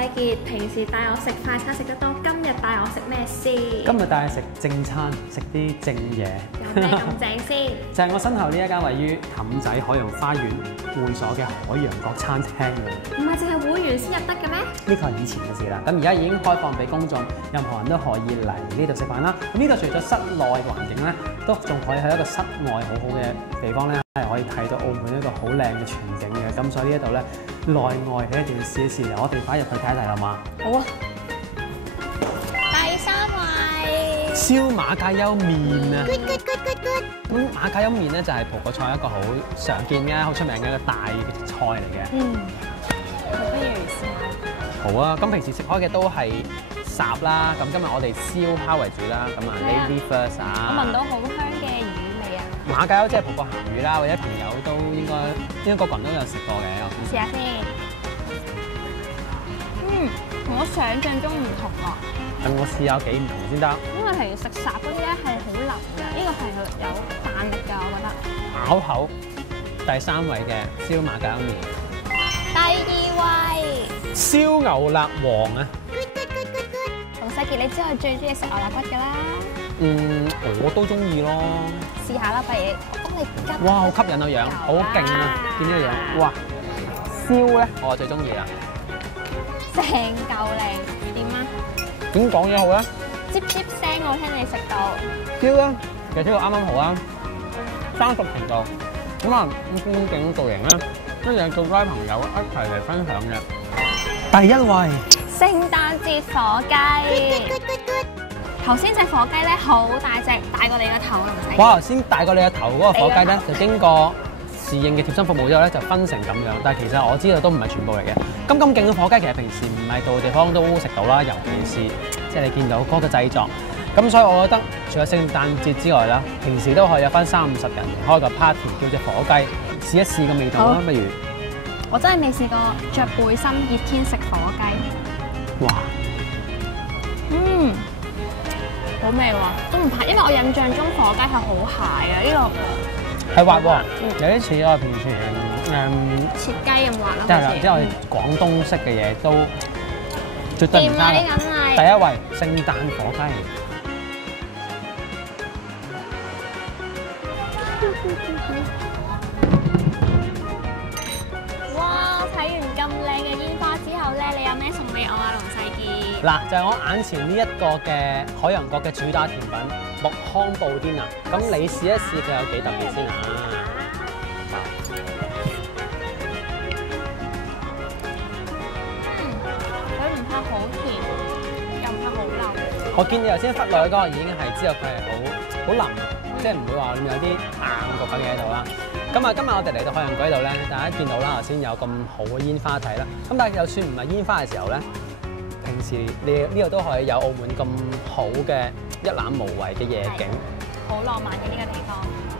世傑平時帶我食快餐食得多，今日帶我食咩先？今日帶你食正餐，食啲正嘢。有咩咁正先？就係我身後呢一間位於氹仔海洋花園會所嘅海洋角餐廳㗎。唔係淨係會員先入得嘅咩？呢個係以前嘅事啦，咁而家已經開放俾公眾，任何人都可以嚟呢度食飯啦。咁呢度除咗室內環境咧，都仲可以喺一個室外好好嘅地方咧，係可以睇到澳門一個好靚嘅全景嘅。咁所以呢一度咧，內外你一定要試一試。我哋快入去睇一睇好嘛？好啊！第三位燒馬介休麵啊！咁馬介休麵咧就係葡國菜一個好常見嘅、好出名嘅一個大嘅菜嚟嘅。不如試下。好啊！咁平時食開嘅都係烚啦，咁今日我哋燒烤為主啦。咁啊 ，Lady First 啊！我聞到好香嘅魚味啊！馬介休即係葡國鹹魚啦，或者朋友都應該個個人都有食過嘅。試下先。同我想象中唔同喎。等我試下幾唔同先得。因為平時食烚嗰啲咧係好腍嘅，呢個係有彈力㗎，我覺得。咬口第三位嘅燒馬介休麵。第二位燒牛肋黃啊！龍世傑，你知我最中意食牛肋骨㗎啦。我都中意咯。試下啦，不如幫你吉。哇，好吸引個樣，好勁啊！見呢個樣，哇！燒咧，我最中意啦。成嚿靚點啊？點講嘢好咧？吱吱聲，我聽你食到。燒啦，其實燒到啱啱好啊，30程度。咁啊，咁勁造型咧，跟住做翻朋友一齊嚟分享嘅。第一位，聖誕節火雞。頭先隻火雞咧好大隻，大過你個頭啊，唔使。哇！頭先大過你個頭嗰個火雞咧，就經過侍應嘅貼心服務之後咧，就分成咁樣。但係其實我知道都唔係全部嚟嘅。咁勁嘅火雞，其實平時唔係到地方都食到啦，尤其是即係你見到嗰個製作。咁所以我覺得，除咗聖誕節之外啦，平時都可以有翻30人開個 party，叫隻火雞試一試個味道啦。不如我真係未試過着背心熱天食火雞。哇！好味喎，都唔怕，因為我印象中火雞係好鞋嘅，呢個係滑喎，有啲似我平時切雞咁滑咯。即係我哋廣東式嘅嘢都絕對唔差嘅。第一位聖誕火雞。哇！睇完咁靚嘅煙花之後咧，你有咩送俾我啊，龍世傑？嗱，就係我眼前呢一個嘅海洋角嘅主打甜品木糠布甸啊！咁你試一試佢有幾特別先啊！佢唔怕好甜，又唔怕好腍。我見你頭先忽略嗰個已經係知道佢係好腍，即係唔會話有啲硬焗緊嘅喺度啦。咁啊，今日我哋嚟到海洋角呢度咧，大家見到啦，頭先有咁好嘅煙花睇啦。咁但係就算唔係煙花嘅時候咧，平時你呢度都可以有澳門咁好嘅一覽無遺嘅夜景，好浪漫嘅呢個地方。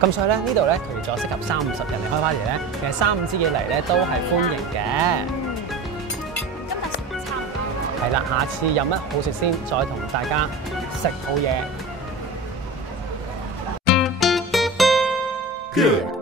咁所以咧呢度咧，除咗適合30人嚟開 party 咧，其實3、5知己嚟咧都係歡迎嘅。今日差唔多。係啦，下次有乜好食先，再同大家食好嘢。Good.